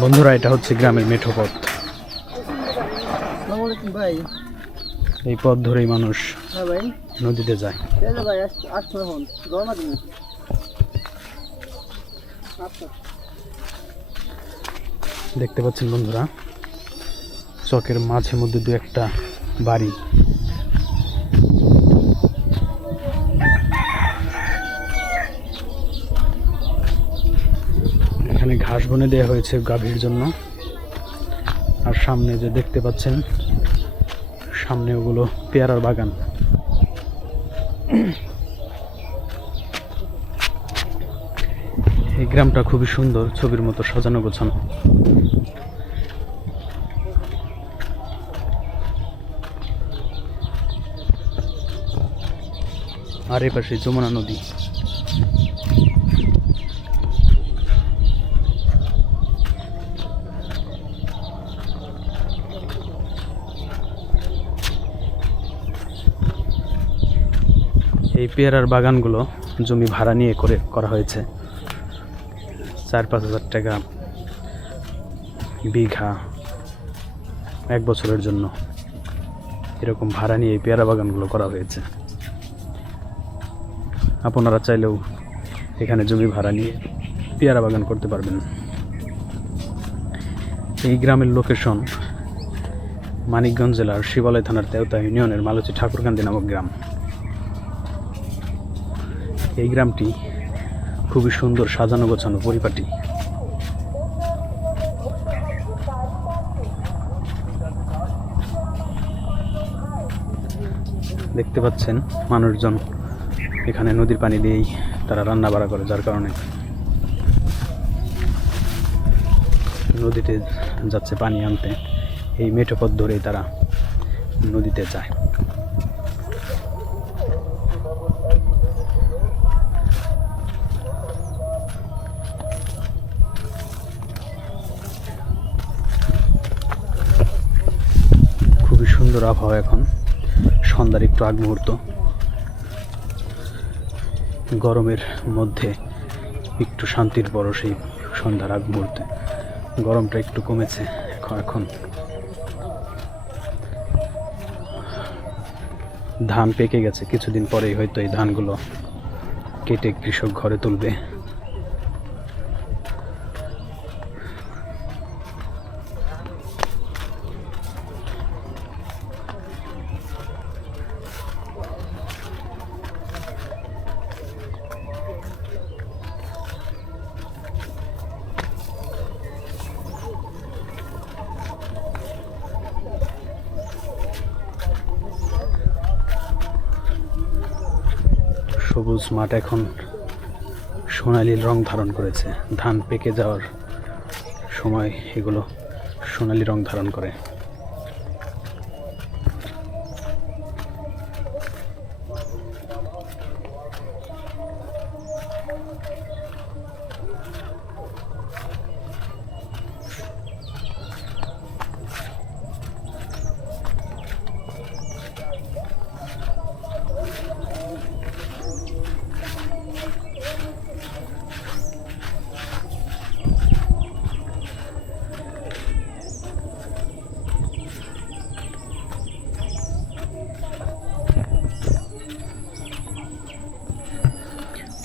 বন্ধুরা এটা হচ্ছে গ্রামের মেঠো পথ। এই পথ ধরেই মানুষ হ্যাঁ নদীতে যায়? আচ্ছা। দেখতে পাচ্ছেন বন্ধুরা চকের মাঝে মধ্যে দু একটা বাড়ি। এখানে ঘাস বনে দেওয়া হয়েছে গাভীর জন্য। আর সামনে যে দেখতে পাচ্ছেন, সামনে ওগুলো পেয়ারার বাগান। এই গ্রামটা খুবই সুন্দর, ছবির মতো সাজানো গোছানো। আর এ পাশে যমুনা নদী। পেয়ারার বাগানগুলো জমি ভাড়া নিয়ে করে করা হয়েছে। চার পাঁচ হাজার টাকা বিঘা এক বছরের জন্য। এরকম ভাড়া নিয়ে পেয়ারা বাগানগুলো করা হয়েছে। আপনারা চাইলেও এখানে জমি ভাড়া নিয়ে পেয়ারা বাগান করতে পারবেন। এই গ্রামের লোকেশন মানিকগঞ্জ জেলার শিবালয় থানার তেওতা ইউনিয়নের মালুচি ঠাকুরকান্দি নামক গ্রাম। এই গ্রামটি খুবই সুন্দর সাজানো গোছানো পরিপাটি। দেখতে পাচ্ছেন মানুষজন এখানে নদীর পানি দিয়েই তারা রান্না বাড়া করে, যার কারণে নদীতে যাচ্ছে পানি আনতে। এই মেঠো পথ ধরেই তারা নদীতে যায় খুবই সুন্দর আবহাওয়া এখন। সন্ধ্যার একটু আগ মুহূর্ত। গরমের মধ্যে একটু শান্তির বড় সেই সন্ধ্যার আগ মুহূর্তে। গরমটা একটু কমেছে এখন এখন। ধান পেকে গেছে। কিছুদিন পরেই হয়তো এই ধানগুলো কেটে কৃষক ঘরে তুলবে। সবুজ মাঠ এখন সোনালি রং ধারণ করেছে। ধান পেকে যাওয়ার সময় এগুলো সোনালি রং ধারণ করে।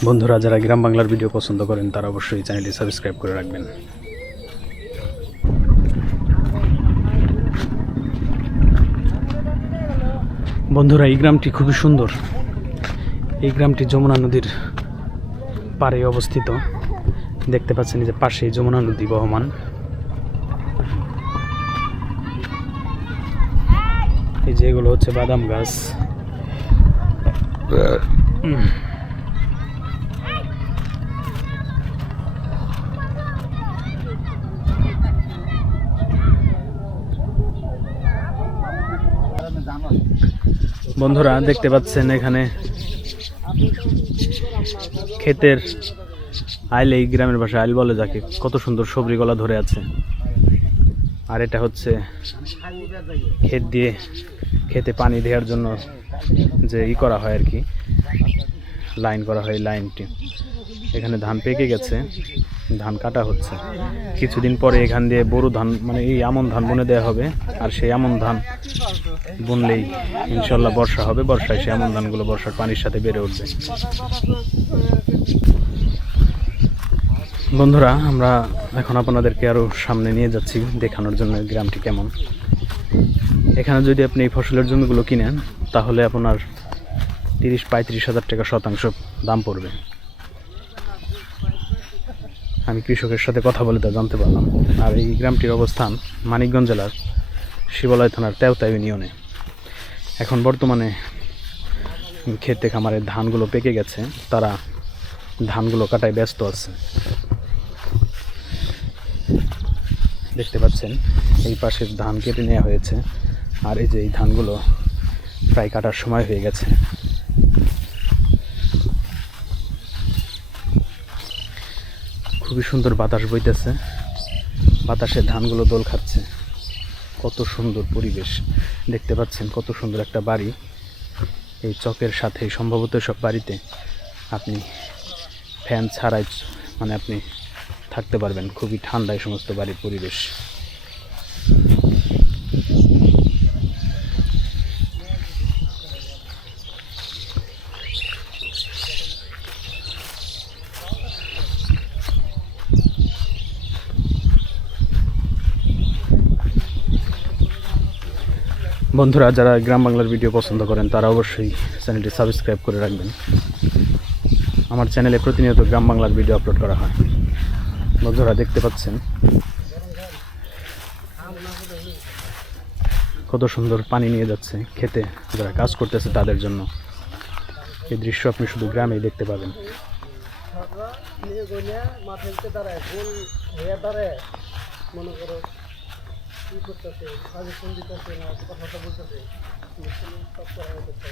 বন্ধুরা যারা গ্রাম বাংলার ভিডিও পছন্দ করেন তারা অবশ্যই চ্যানেলটি সাবস্ক্রাইব করে রাখবেন। বন্ধুরা এই গ্রামটি খুবই সুন্দর। এই গ্রামটি যমুনা নদীর পাড়ে অবস্থিত। দেখতে পাচ্ছেন যে পাশেই যমুনা নদী বহমান। এই যে এগুলো হচ্ছে বাদাম গাছ। বন্ধুরা, দেখতে পাচ্ছেন এখানে ক্ষেতের আইল, এই গ্রামের ভাষায় আইল বলে যাকে, কত সুন্দর সবরি গলা ধরে আছে। আর এটা হচ্ছে ক্ষেত দিয়ে খেতে পানি দেওয়ার জন্য যে ই করা হয় আর কি, লাইন করা হয়, লাইনটি। এখানে ধান পেকে গেছে, ধান কাটা হচ্ছে। কিছুদিন পরে এখান দিয়ে বড় ধান মানে এই আমন ধান বনে দেওয়া হবে, আর সেই আমন ধান বুনলেই ইনশাল্লাহ বর্ষা হবে, বর্ষায় সেই আমন ধানগুলো বর্ষার পানির সাথে বেড়ে উঠবে। বন্ধুরা, আমরা এখন আপনাদেরকে আরও সামনে নিয়ে যাচ্ছি, দেখানোর জন্য গ্রামটি কেমন। এখানে যদি আপনি এই ফসলের জমিগুলো কিনেন, তাহলে আপনার তিরিশ পঁয়ত্রিশ হাজার টাকা শতাংশ দাম পড়বে। আমি কৃষকের সাথে কথা বলে তা জানতে পারলাম। আর এই গ্রামটির অবস্থান মানিকগঞ্জ জেলার শিবালয় থানার তেওতা ইউনিয়নে। এখন বর্তমানে খেতে খামারের ধানগুলো পেকে গেছে, তারা ধানগুলো কাটায় ব্যস্ত আছে। দেখতে পাচ্ছেন, এই পাশের ধান কেটে নেওয়া হয়েছে, আর এই যে এই ধানগুলো প্রায় কাটার সময় হয়ে গেছে। খুবই সুন্দর বাতাস বইতেছে। বাতাসে ধানগুলো দোল খাচ্ছে। কত সুন্দর পরিবেশ। দেখতে পাচ্ছেন কত সুন্দর একটা বাড়ি। এই চকের সাথে সম্ভবত সব বাড়িতে আপনি ফ্যান ছাড়াই মানে আপনি থাকতে পারবেন। খুবই ঠান্ডা এই সমস্ত বাড়ির পরিবেশ। বন্ধুরা, যারা গ্রাম বাংলার ভিডিও পছন্দ করেন, তারা অবশ্যই চ্যানেলটি সাবস্ক্রাইব করে রাখবেন। আমার চ্যানেলে প্রতিনিয়ত গ্রাম বাংলার ভিডিও আপলোড করা হয়। বন্ধুরা, দেখতে পাচ্ছেন? কত সুন্দর পানি নিয়ে যাচ্ছে খেতে। যারা কাজ করতেছে তাদের জন্য। এই দৃশ্য আপনি শুধু গ্রামেই দেখতে পাবেন। মনে করো। কি করতেছে সাজেশন দিতেছে না কথাটা বলতেছে সব করা হইতেছে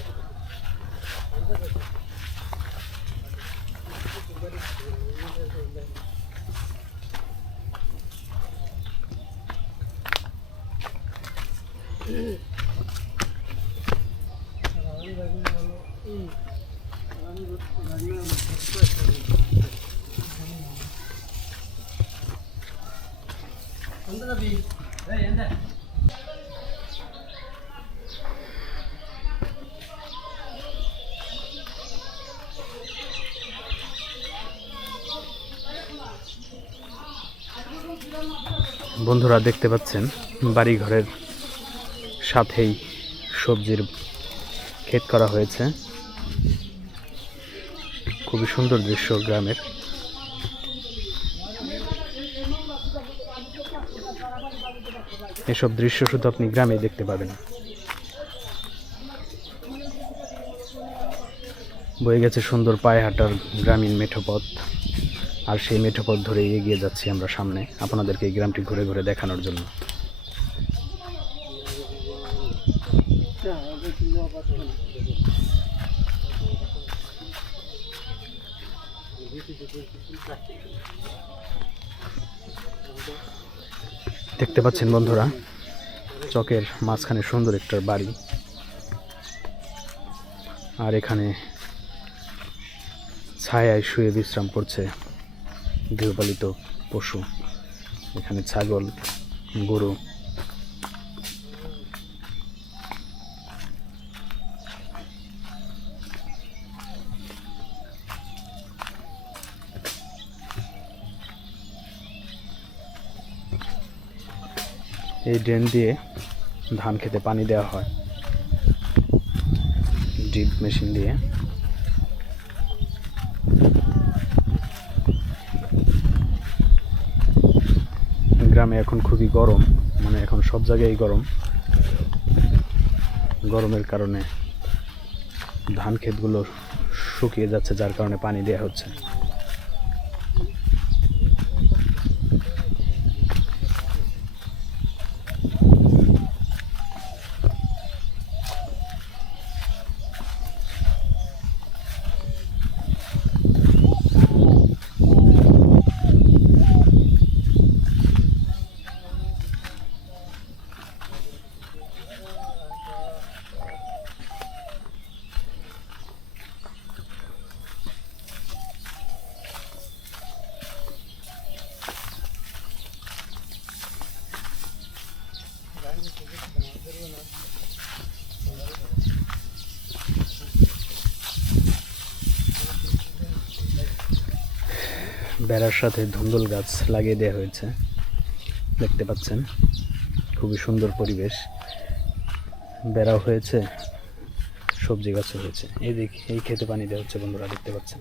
বন্ধুরা দেখতে পাচ্ছেন বাড়ি ঘরের সাথেই সবজির ক্ষেত করা হয়েছে। খুবই সুন্দর দৃশ্য গ্রামের। এসব দৃশ্য শুধু আপনি গ্রামে দেখতে পাবেন। বয়ে গেছে সুন্দর পায়ে হাঁটার গ্রামীণ মেঠোপথ আর সেই মেঠোপথ ধরে এগিয়ে যাচ্ছি আমরা সামনে, আপনাদেরকে এই গ্রামটি ঘুরে ঘুরে দেখানোর জন্য। দেখতে পাচ্ছেন বন্ধুরা, চকের মাঝখানে সুন্দর একটা বাড়ি। আর এখানে ছায়ায় শুয়ে বিশ্রাম করছে গৃহপালিত পশু, এখানে ছাগল, গরু। এই ড্রেন দিয়ে ধান খেতে পানি দেওয়া হয়। ড্রিপ মেশিন দিয়ে। গ্রামে এখন খুবই গরম মানে এখন সব জায়গায় গরম। গরমের কারণে ধান ক্ষেতগুলো শুকিয়ে যাচ্ছে, যার কারণে পানি দেওয়া হচ্ছে। বেড়ার সাথে ধুন্দুল গাছ লাগিয়ে দেওয়া হয়েছে। দেখতে পাচ্ছেন, খুবই সুন্দর পরিবেশ। বেড়াও হয়েছে, সবজি গাছও হয়েছে। এই দিক, এই খেতে পানি দেওয়া হচ্ছে বন্ধুরা, দেখতে পাচ্ছেন।